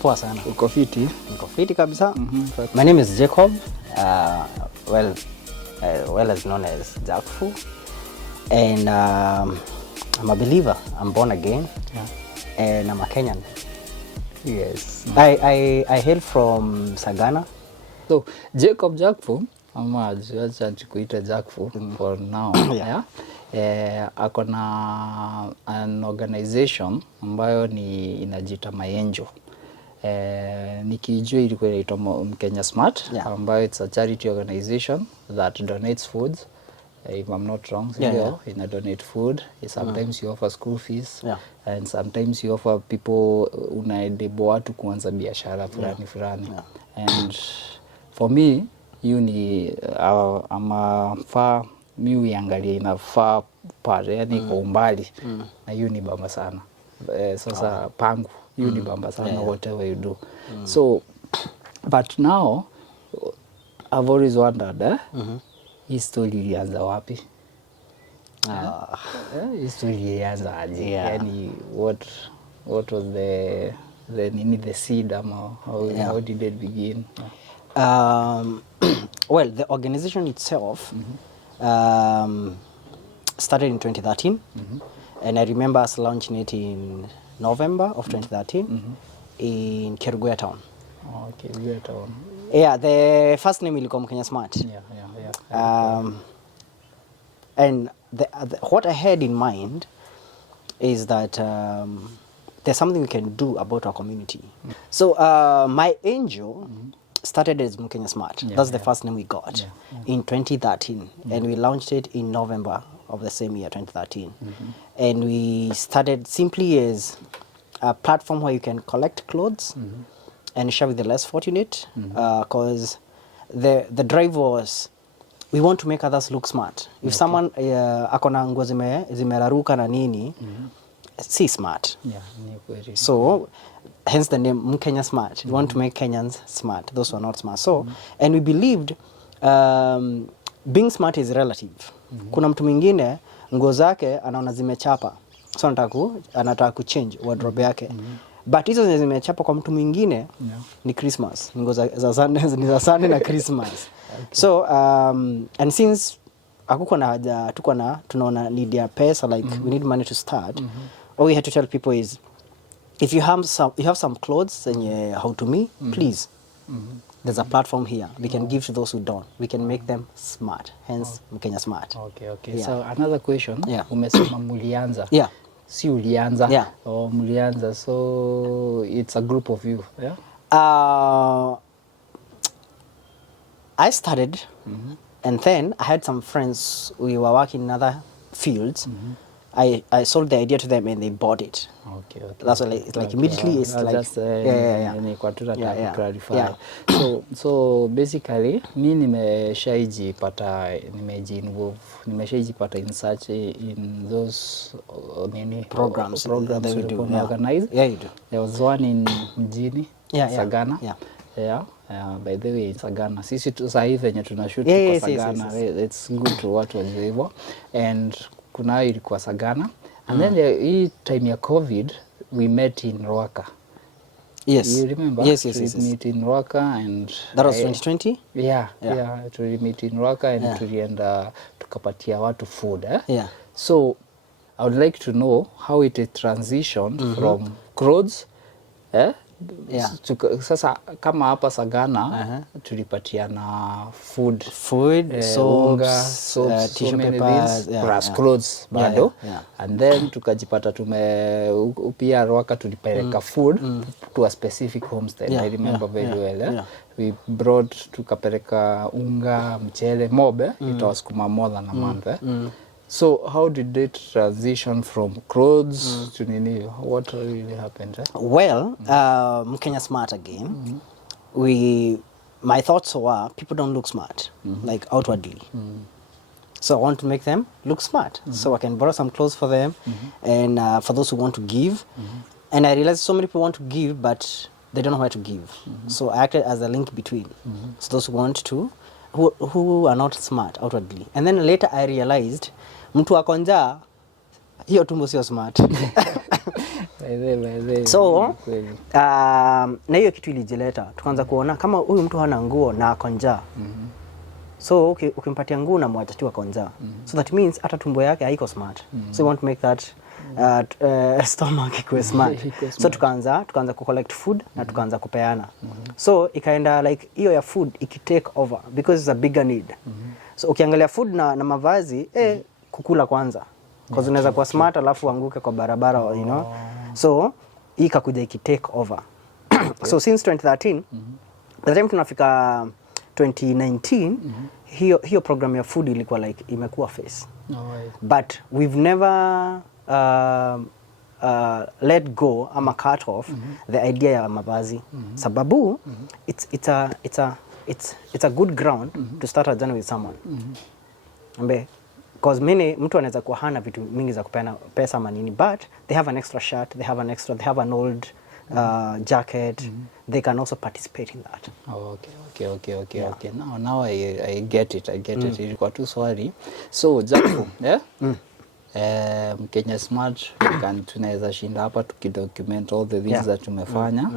Poa sana. Uko fiti? Niko fiti kabisa. My name is Jacob, well as known as Jakfu, and I'm a believer. I'm born again, and I'm a Kenyan. Yes. I hail from Sagana. So Jacob Jakfu, ama acha tukuite Jakfu for now. Ako na an organization ambayo inajiita Mayenjo. Nikijua ilikuwa inaitwa Kenya Smart, ambayo it's a charity organization that donates foods, if I'm not wrong. Ina donate food. Sometimes you offer school fees, and sometimes you offer people unaedebo watu kuanza biashara fulani. And for me, you ni ama far mi uiangalia ina far part, yani kwa umbali, na you ni bamba sana. Sasa pangu you ni bamba sana whatever you do. So but now I've always wondered history ilianza wapi? History ilianza aje? Yani what was the seed, ama how did it begin? Well, the organization itself started in 2013, and I remember us launching it in November of 2013 in Kerugoya town. Oh, Kerugoya town. Yeah, the first name ilikuwa Kenya Smart. And what I had in mind is that there's something we can do about our community. So my angel started as Kenya Smart. That's the first name we got in 2013, and we launched it in November of the same year, 2013. And we started simply as a platform where you can collect clothes and share with the less fortunate, because the drive was, we want to make others look smart. If someone akona nguo zimeraruka na nini, si smart. So hence the name Kenya Smart. We want to make Kenyans smart, those who are not smart. So and we believed being smart is relative. Kuna mtu mwingine nguo zake anaona zimechapa, so anataka ku change wardrobe yake. But hizo zimechapa kwa mtu mwingine ni Christmas, nguo za Sunday na Christmas. So and since akuko na haja tunaona need ya pesa, like we need money to start, all we had to tell people is, if you have some clothes and how to me, please, there's a platform here. We can give to those who don't. We can make them smart. Hence, Kenya Smart. Okay. So another question. Umesema mulianza. Si ulianza. Mulianza. So it's a group of you. I started, and then I had some friends. We were working in other fields. I sold the idea to them and they bought it. That's like immediately it's like just clarify. So basically mi nimeshaijipata in such in those programs that we do organize. You do. There was one in mjini Sagana. By the way, Sagana. Sisi tu sasa hivi yenye tunashoot kwa Sagana. It's good to watu wajue hivyo. And kuna ilikuwa Sagana, and then hii time ya COVID we met in Rwaka. You remember? Yes. We met in Rwaka, and that was 2020. To meet in Rwaka, and tulienda tukapatia watu food. So I would like to know how it transitioned from clothes sasa kama hapa Sagana tulipatiana food, soaps, tissue papers, plus clothes bado. And then tukajipata pia Rwaka tulipeleka food to a specific homestead. I remember very well. We brought tukapeleka unga, mchele, mob. It was more than a month. So how did it transition from clothes to nini? What really happened? Well, Kenya Smart again. My thoughts were, people don't look smart, like outwardly. So I want to make them look smart. So I can borrow some clothes for them, and for those who want to give, And I realized so many people want to give, but they don't know where to give. So I acted as a link between. So those who want to, who are not smart outwardly. And then later I realized, mtu ako njaa, hiyo tumbo sio smart. So, na hiyo kitu ilijileta. Tukaanza kuona kama huyu mtu hana nguo na ako njaa. So ukimpatia nguo na mwacha tu ako njaa. So that means hata tumbo yake haiko smart. So you want to make that stomach ikuwe smart. So tukaanza ku collect food na tukaanza kupeana. So ikaenda like hiyo ya food ikitake over because it's a bigger need. So ukiangalia food na mavazi kukula kwanza. Because unaweza kuwa smart alafu anguke kwa barabara, you know. So hii ikakuja ikitake over. So since 2013 the time tunafika 2019 hiyo program ya food ilikuwa like imekuwa face. But we've never let go ama cut off the idea ya mavazi. Sababu it's a good ground to start a journey with someone. Because mtu anaweza kuwa hana vitu mingi za kupeana pesa ama nini, but they have an extra shirt, they have an old jacket, they can also participate in that. Okay. Now I get it. Ilikuwa tu swali. So Jakfu, Kenya Smart, tunaweza shinda hapa tukidocument all the things that tumefanya.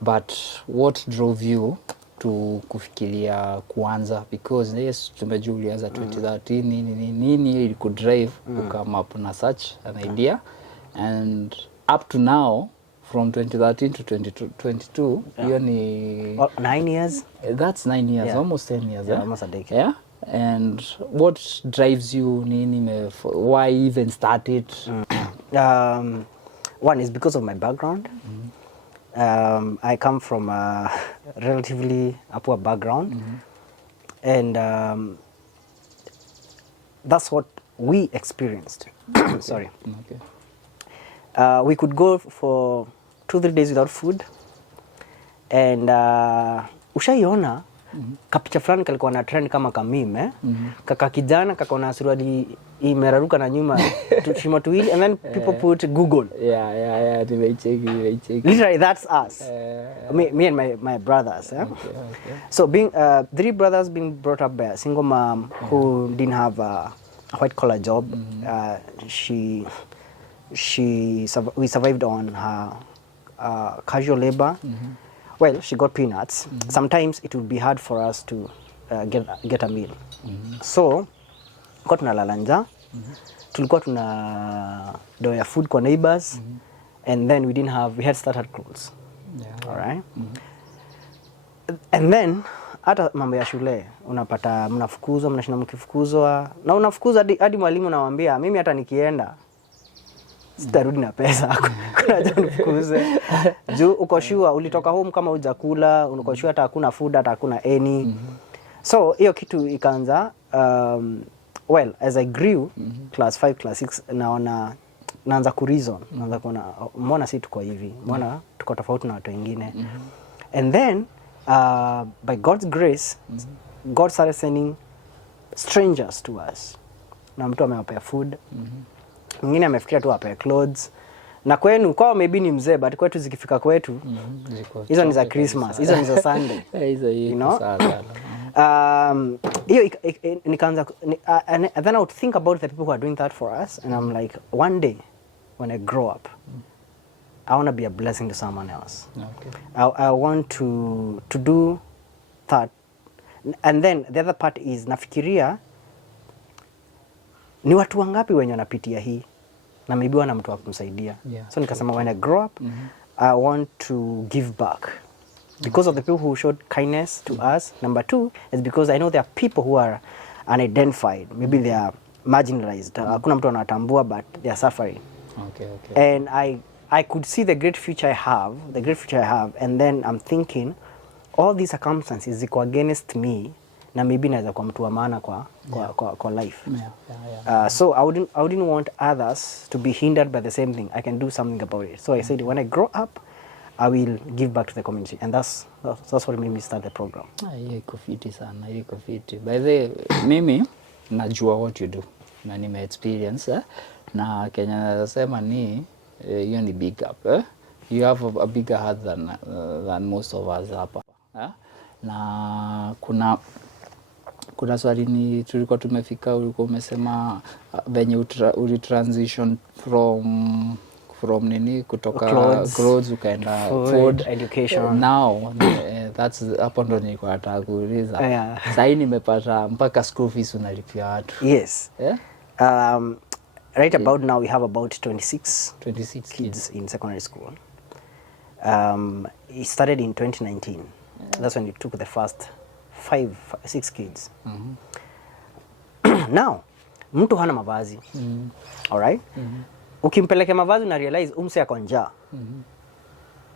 But what drove you to kufikiria kuanza? Because yes, tumejua ulianza 2013, nini ili kudrive come up na such an idea, and up to now from 2013 to 2022 hiyo ni 9 years. That's 9 years, almost 10 years. Almost a decade. And what drives you, why even start it? One is because of my background. I come from a relatively poor background, and that's what we experienced. Sorry. We could go for 2-3 days without food, and ushaiona kapicha fulani kalikuwa na trend kama kamime, kaka kijana kakona suruali imeraruka na nyuma tushimo tuwili, and then people put Google. Nimecheki. Literally that's us. Me and my brothers. Okay. So being 3 brothers being brought up by a single mom who didn't have a white collar job. We survived on her casual labor. Well, she got peanuts. Sometimes it would be hard for us to get a meal. So kwa tunalala njaa, tulikuwa tuna doya food kwa neighbors, and then we had started clothes. All right. And then hata mambo ya shule unapata mnafukuzwa, mnashinda mkifukuzwa, na unafukuzwa hadi mwalimu anawaambia mimi hata nikienda sitarudi na pesa. Kuna jambo fukuze. Juu uko sure ulitoka home kama hujakula, uko sure hata hakuna food, hata hakuna any. So hiyo kitu ikaanza well, as I grew class 5, class 6 naanza ku reason, naanza kuona mbona si tuko hivi, mbona tuko tofauti na watu wengine. And then by God's grace, God started sending strangers to us. Na mtu amewapea food, mwingine amefikiria tu ape clothes. Na kwenu kwa maybe ni mzee, but kwetu zikifika kwetu hizo ni za Christmas, hizo ni za Sunday. You know? Hiyo nikaanza, and then I would think about the people who are doing that for us, and I'm like, one day when I grow up, I want to be a blessing to someone else. I want to do that. And then the other part is nafikiria ni watu wangapi wenye wanapitia hii na maybe wana mtu wa kumsaidia. So nikasema when I grow up, I want to give back because of the people who showed kindness to us. Number 2 is because I know there are people who are unidentified, maybe they are marginalized. Hakuna mtu anatambua, but they are suffering. And I could see the great future I have, and then I'm thinking all these circumstances ziko against me, na maybe naweza kuwa mtu wa maana kwa life. So I wouldn't want others to be hindered by the same thing. I can do something about it. So I said when I grow up, I will give back to the community, and that's what made me start the program. Hiyo iko fiti sana, hiyo iko fiti. By the way, mimi najua what you do na nime experience na Kenya nasema ni hiyo ni big up you have a bigger heart than most of us hapa. Na kuna swali ni tulikuwa tumefika, ulikuwa umesema venye transition from nini kutoka clothes ukaenda food education. Now that's hapo ndo nilikuwa nataka kuuliza. Sasa nimepata mpaka school fees unalipia watu. Yes. Right about now we have about 26 kids in secondary school. It started in 2019. That's when we took the first 6 kids. Now mtu hana mavazi. All right? Ukimpeleke mavazi na realize umse yako njaa.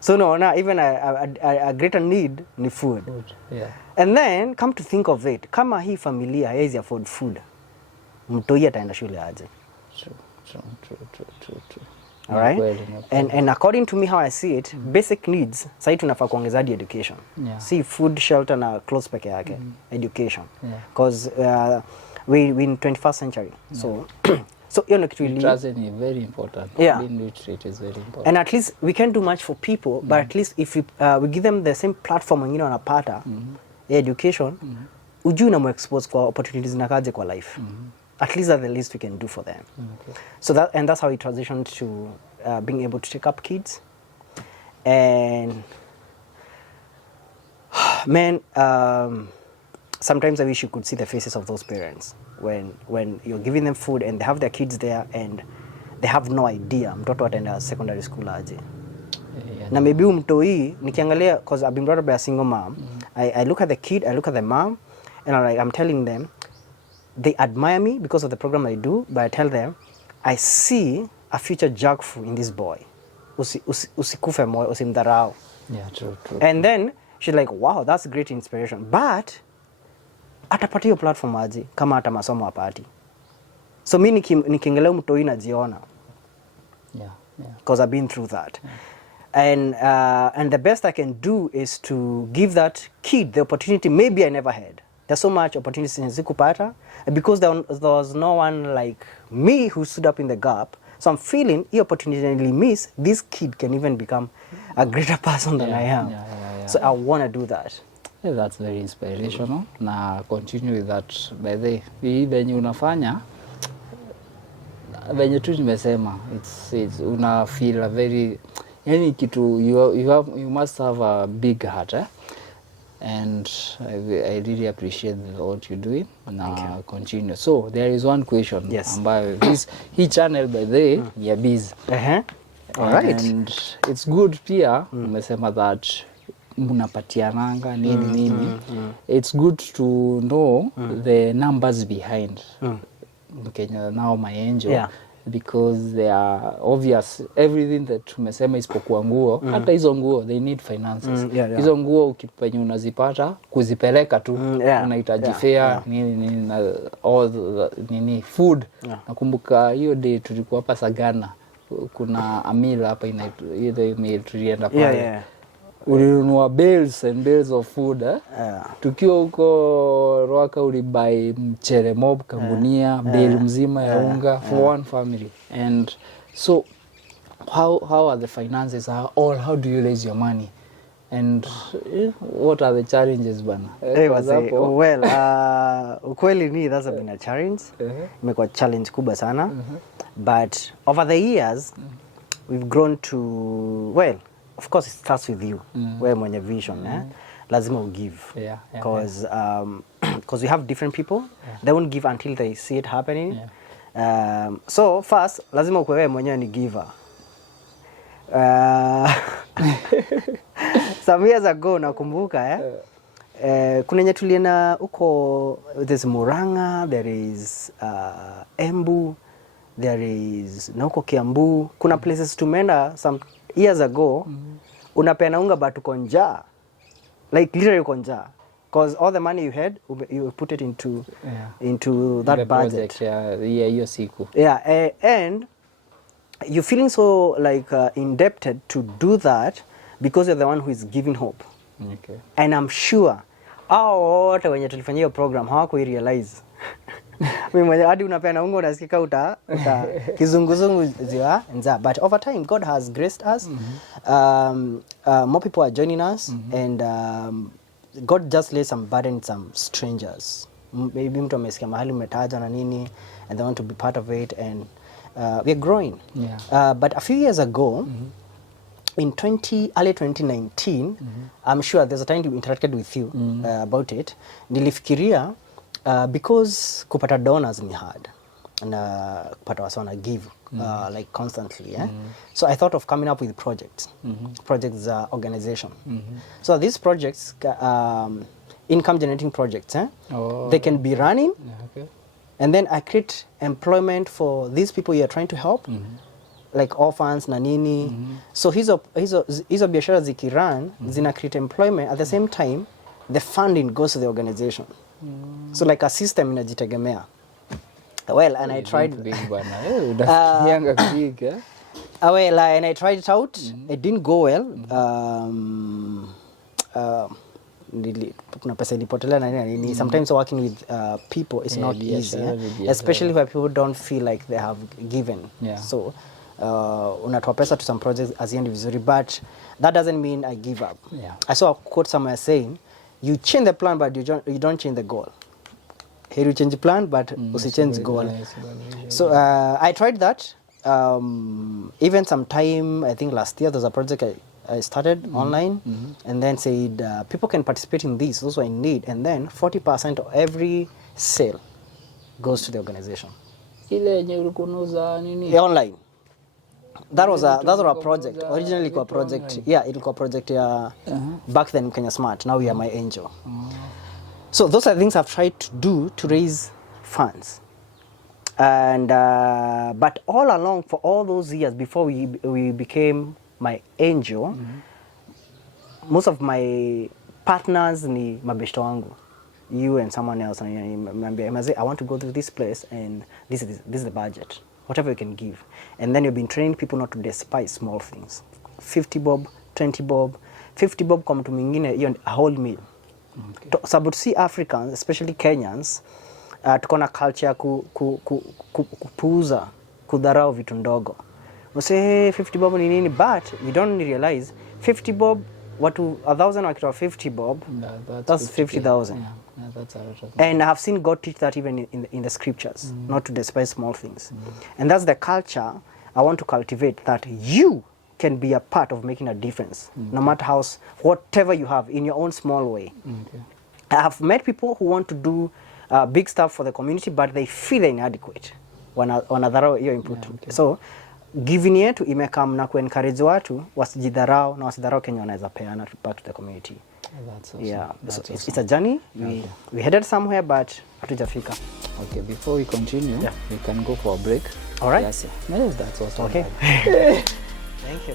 So no, even a greater need ni food. Yeah. And then come to think of it, kama hii familia haiwezi afford food, mtoi ataenda shule aje? True. All right? And according to me, how I see it, basic needs, sasa tunafaa kuongeza hadi education. See food, shelter na clothes peke yake. Education. Because we in 21st century. So so you know, literacy is very important. Being literate is very important. And at least we can't do much for people, but at least if we give them the same platform wengine wanapata education, ujui na mu-expose kwa opportunities nakaje kwa life. At least that's the least we can do for them. So that's how we transitioned to being able to take up kids. And man, sometimes I wish you could see the faces of those parents when you're giving them food and they have their kids there and they have no idea mtoto ataenda secondary school aje. Na maybe mtoi nikiangalia, because I've been brought up by a single mom, I look at the kid, I look at the mom, and I'm telling them, they admire me because of the program I do, but I tell them, I see a future Jakfu in this boy. Usikufe moyo, usimdharau. Yeah, true. And then she's like, wow, that's great inspiration. But atapata hiyo platform aje kama hata masomo hapati? So mimi nikiangalia mtoi najiona. Yeah. Because I've been through that. And the best I can do is to give that kid the opportunity maybe I never had. There's so much opportunities in Zikupata, because there was no one like me who stood up in the gap. So I'm feeling the opportunity I miss, this kid can even become a greater person than I am. So I want to do that. Yeah, that's very inspirational. Na continue with that. By the way, venye unafanya, venye tu nimesema, it's una feel a very, yani kitu, you must have a big heart, and I really appreciate what you're doing. Now continue. So there is one question. Yes. Ambayo hii channel by the way ya busy. All right. And it's good pia umesema that mnapatiananga nini. It's good to know the numbers behind Kenya now my angel. Because they are obvious, everything that tumesema isipokuwa nguo, hata hizo nguo they need finances. Hizo nguo ukipenye unazipata kuzipeleka tu, unahitaji fare nini na all nini food. Nakumbuka hiyo day tulikuwa hapa Sagana, kuna a meal hapa ile meal tulienda pale. Ulinunua bales and bales of food. Tukiwa huko Roaka ulibuy mchele mob kagunia, bale mzima ya unga for one family. And so how are the finances? How do you raise your money? And what are the challenges bana? Ukweli ni that's been a challenge. Imekuwa challenge kubwa sana. But over the years we've grown to, well, of course it starts with you. Wewe mwenye vision, lazima ugive. Because we have different people. They won't give until they see it happening. So first lazima ukwe wewe mwenyewe ni giver. Some years ago nakumbuka kuna nye tuliena uko, there's Muranga, there is Embu, there is na uko Kiambu. Kuna places tumeenda some years ago, unapeana unga but uko njaa, like literally uko njaa, because all the money you had you put it into that the budget. Hiyo siku. And you're feeling so like indebted to do that because you're the one who is giving hope. And I'm sure wote wenye tulifanyia hiyo program hawako realize Mimi mwenyewe hadi unapeana unga unasikika uta kizunguzungu ziwa nza. But over time God has graced us. More people are joining us, and God just laid some burden some strangers. Maybe mtu amesikia mahali umetaja na nini, and they want to be part of it, and we're growing. But a few years ago, in early 2019, I'm sure there's a time we interacted with you about it. Nilifikiria because kupata donors ni hard, na kupata wasa wana give like constantly. So I thought of coming up with projects, organization. So these projects, income generating projects, they can be running, and then I create employment for these people you are trying to help. Like orphans na nini. So hizo biashara zikiran zina create employment, at the same time the funding goes to the organization. So like a system inajitegemea. Well, and I tried well, and I tried it out. It didn't go well. Kuna pesa ilipotelea na nini. Sometimes working with people is not easy, especially where people don't feel like they have given. So unatoa pesa to some projects haziendi vizuri, but that doesn't mean I give up. I saw a quote somewhere saying, you change the plan but you don't change the goal. Here you change the plan but usichange the goal. So I tried that. Even sometime, I think last year, there's a project I started online, and then said people can participate in this, those who are in need, and then 40% of every sale goes to the organization. Online. That was a project. Originally it was a project. Yeah, it was a project back then Kenya Smart. Now we are My Angel. So those are things I've tried to do to raise funds. And but all along, for all those years before we became My Angel, most of my partners ni mabeshto wangu, you and someone else, and I say, I want to go to this place, and this is the budget, whatever you can give. And then you've been training people not to despise small things. 50 bob, 20 bob, 50 bob kwa mtu mwingine, hiyo a whole meal. Sababu si Africans, especially Kenyans, tuko na culture ya kupuuza, kudharau vitu ndogo. You say, hey, 50 bob ni nini, but you don't realize 50 bob, watu 1,000 wakitoa 50 bob, that's 50,000. That's a lot of And I have seen God teach that even in the scriptures, not to despise small things. And that's the culture I want to cultivate, that you can be a part of making a difference, no matter whatever you have in your own small way. I have met people who want to do big stuff for the community, but they feel inadequate. Wanadharau hiyo input. So giving yetu imekam na kuencourage watu wasijidharau na wasidharau Kenya wanaweza peana back to the community. That's awesome. Yeah, so it's a journey. We headed somewhere, but hatujafika. Okay, before we continue, we can go for a break. All right. Yes, that's awesome. Okay. Thank you.